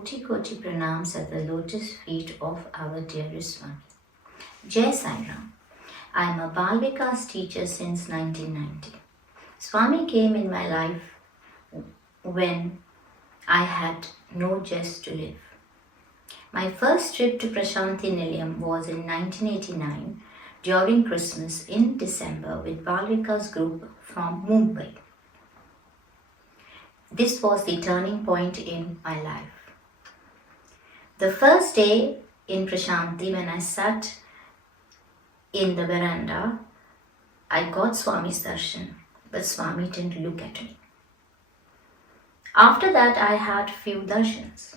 Koti pranams at the lotus feet of our dearest Swami. Jai Sai Ram. I am a Bal Vikas teacher since 1990. Swami came in my life when I had no zest to live. My first trip to Prashanti Nilayam was in 1989 during Christmas in December with Bal Vikas group from Mumbai. This was the turning point in my life. The first day in Prashanti, when I sat in the veranda, I got Swami's darshan, but Swami didn't look at me. After that, I had few darshans.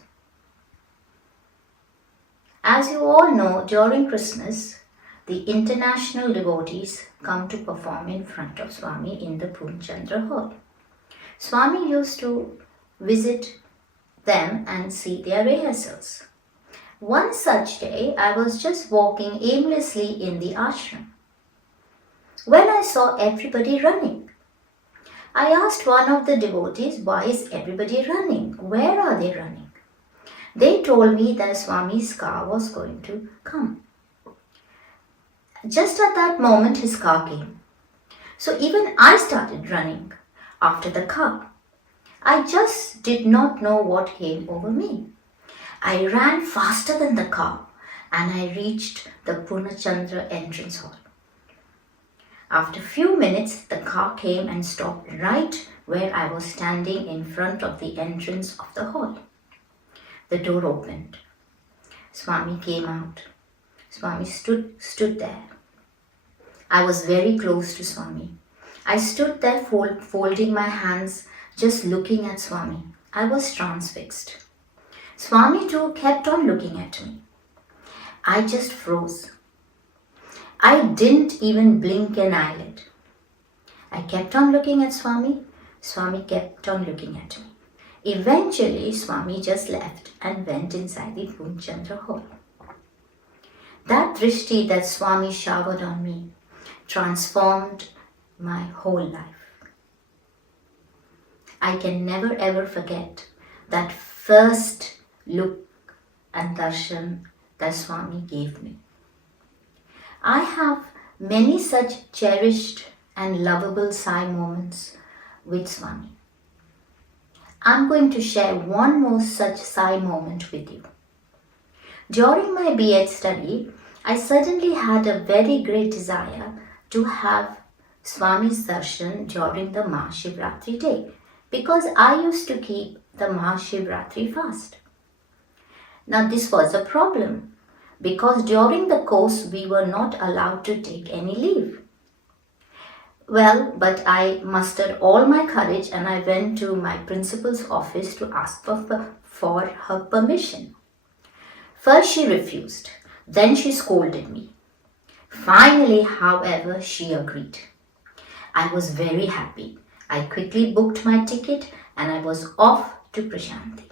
As you all know, during Christmas, the international devotees come to perform in front of Swami in the Purnchandra Hall. Swami used to visit them and see their rehearsals. One such day, I was just walking aimlessly in the ashram when I saw everybody running. I asked one of the devotees, why is everybody running? Where are they running? They told me that Swami's car was going to come. Just at that moment, his car came. So even I started running after the car. I just did not know what came over me. I ran faster than the car and I reached the Purnachandra entrance hall. After a few minutes, the car came and stopped right where I was standing in front of the entrance of the hall. The door opened. Swami came out. Swami stood there. I was very close to Swami. I stood there folding my hands, just looking at Swami. I was transfixed. Swami too kept on looking at me. I just froze. I didn't even blink an eyelid. I kept on looking at Swami. Swami kept on looking at me. Eventually, Swami just left and went inside the Purnchandra hall. That drishti that Swami showered on me transformed my whole life. I can never ever forget that first look and darshan that Swami gave me. I have many such cherished and lovable Sai moments with Swami. I'm going to share one more such Sai moment with you. During my B.Ed study, I suddenly had a very great desire to have Swami's darshan during the Mahashivaratri day because I used to keep the Mahashivaratri fast. Now this was a problem because during the course we were not allowed to take any leave. Well, but I mustered all my courage and I went to my principal's office to ask for her permission. First she refused, then she scolded me. Finally, however, she agreed. I was very happy. I quickly booked my ticket and I was off to Prashanti.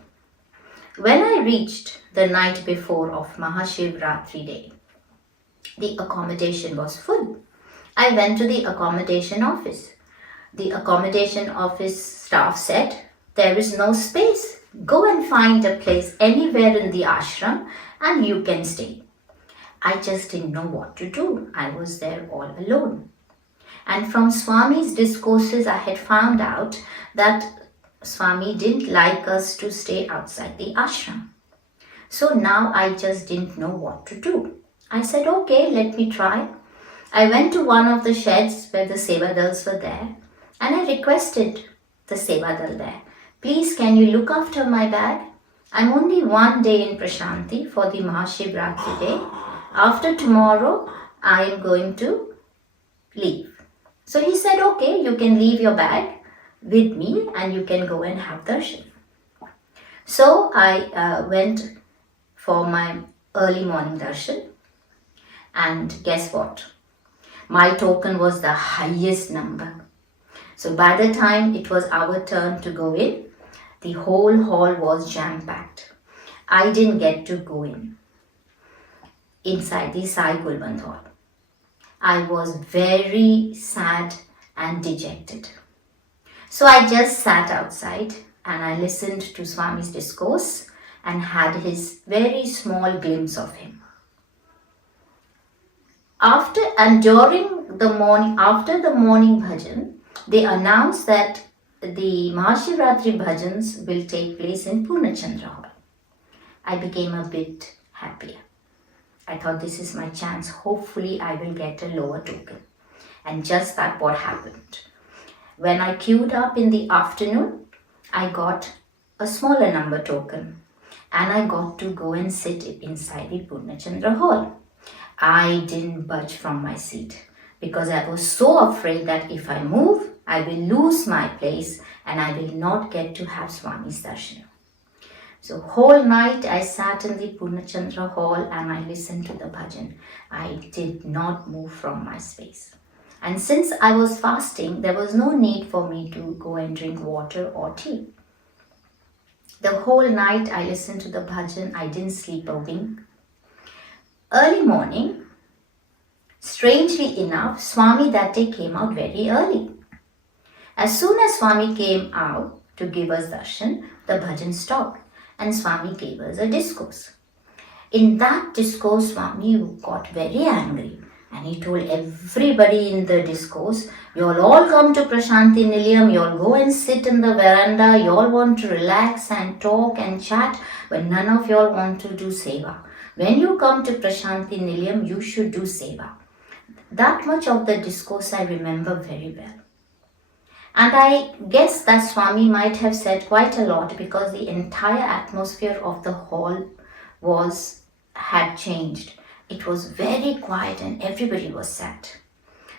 When I reached the night before of Mahashivaratri day, the accommodation was full. I went to the accommodation office. The accommodation office staff said, there is no space. Go and find a place anywhere in the ashram and you can stay. I just didn't know what to do. I was there all alone. And from Swami's discourses, I had found out that Swami didn't like us to stay outside the ashram. So now I just didn't know what to do. I said, okay, let me try. I went to one of the sheds where the Seva dals were there and I requested the Seva dal there, please can you look after my bag? I'm only one day in Prashanti for the Mahashivaratri day. After tomorrow, I am going to leave. So he said, okay, you can leave your bag with me and you can go and have darshan. So I went for my early morning darshan and guess what? My token was the highest number. So by the time it was our turn to go in, the whole hall was jam-packed. I didn't get to go inside the Sai Gulband hall. I was very sad and dejected. So I just sat outside and I listened to Swami's discourse and had his very small glimpse of him. After the morning bhajan, they announced that the Mahashivaratri bhajans will take place in Purnachandra Hall. I became a bit happier. I thought, this is my chance. Hopefully I will get a lower token. And just that what happened. When I queued up in the afternoon, I got a smaller number token. And I got to go and sit inside the Purnachandra Hall. I didn't budge from my seat because I was so afraid that if I move, I will lose my place and I will not get to have Swami's darshan. So whole night I sat in the Purnachandra Hall and I listened to the bhajan. I did not move from my space. And since I was fasting, there was no need for me to go and drink water or tea. The whole night I listened to the bhajan. I didn't sleep a wink. Early morning, strangely enough, Swami that day came out very early. As soon as Swami came out to give us darshan, the bhajan stopped and Swami gave us a discourse. In that discourse, Swami got very angry and he told everybody in the discourse, you all come to Prashanti Nilayam, you all go and sit in the veranda, you all want to relax and talk and chat, but none of you all want to do Seva. When you come to Prashanti Nilayam, you should do Seva. That much of the discourse I remember very well. And I guess that Swami might have said quite a lot because the entire atmosphere of the hall had changed. It was very quiet and everybody was sat.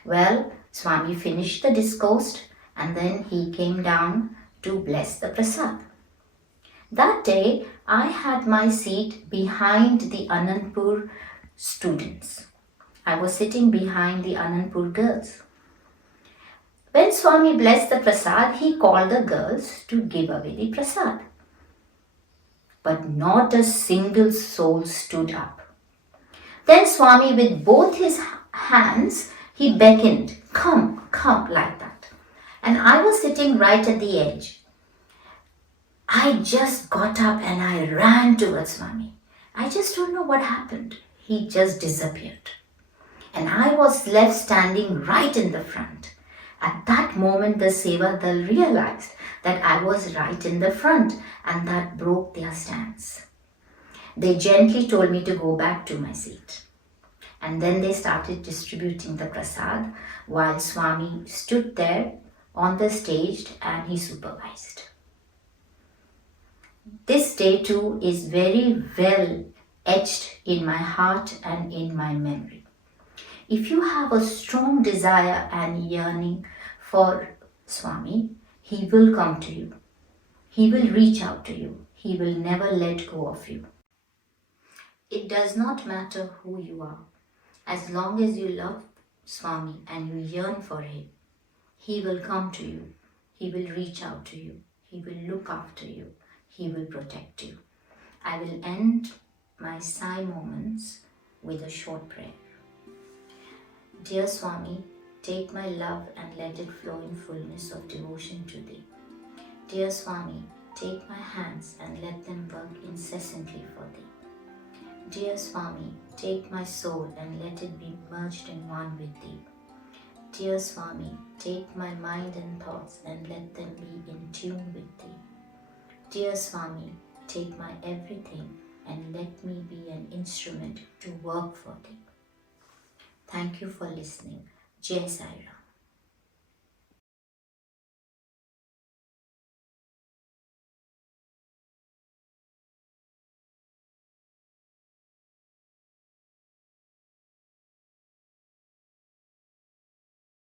Well, Swami finished the discourse and then he came down to bless the prasad. That day, I had my seat behind the Anandpur students. I was sitting behind the Anandpur girls. When Swami blessed the prasad, he called the girls to give away the prasad. But not a single soul stood up. Then Swami, with both his hands, he beckoned, come, come, like that. And I was sitting right at the edge. I just got up and I ran towards Swami. I just don't know what happened. He just disappeared. And I was left standing right in the front. At that moment, the Seva dal realized that I was right in the front and that broke their stance. They gently told me to go back to my seat. And then they started distributing the prasad while Swami stood there on the stage and he supervised. This day too is very well etched in my heart and in my memory. If you have a strong desire and yearning for Swami, he will come to you. He will reach out to you. He will never let go of you. It does not matter who you are. As long as you love Swami and you yearn for him, he will come to you. He will reach out to you. He will look after you. He will protect you. I will end my SAI moments with a short prayer. Dear Swami, take my love and let it flow in fullness of devotion to thee. Dear Swami, take my hands and let them work incessantly for thee. Dear Swami, take my soul and let it be merged in one with thee. Dear Swami, take my mind and thoughts and let them be in tune with thee. Dear Swami, take my everything and let me be an instrument to work for thee. Thank you for listening. Jai Sai Ram.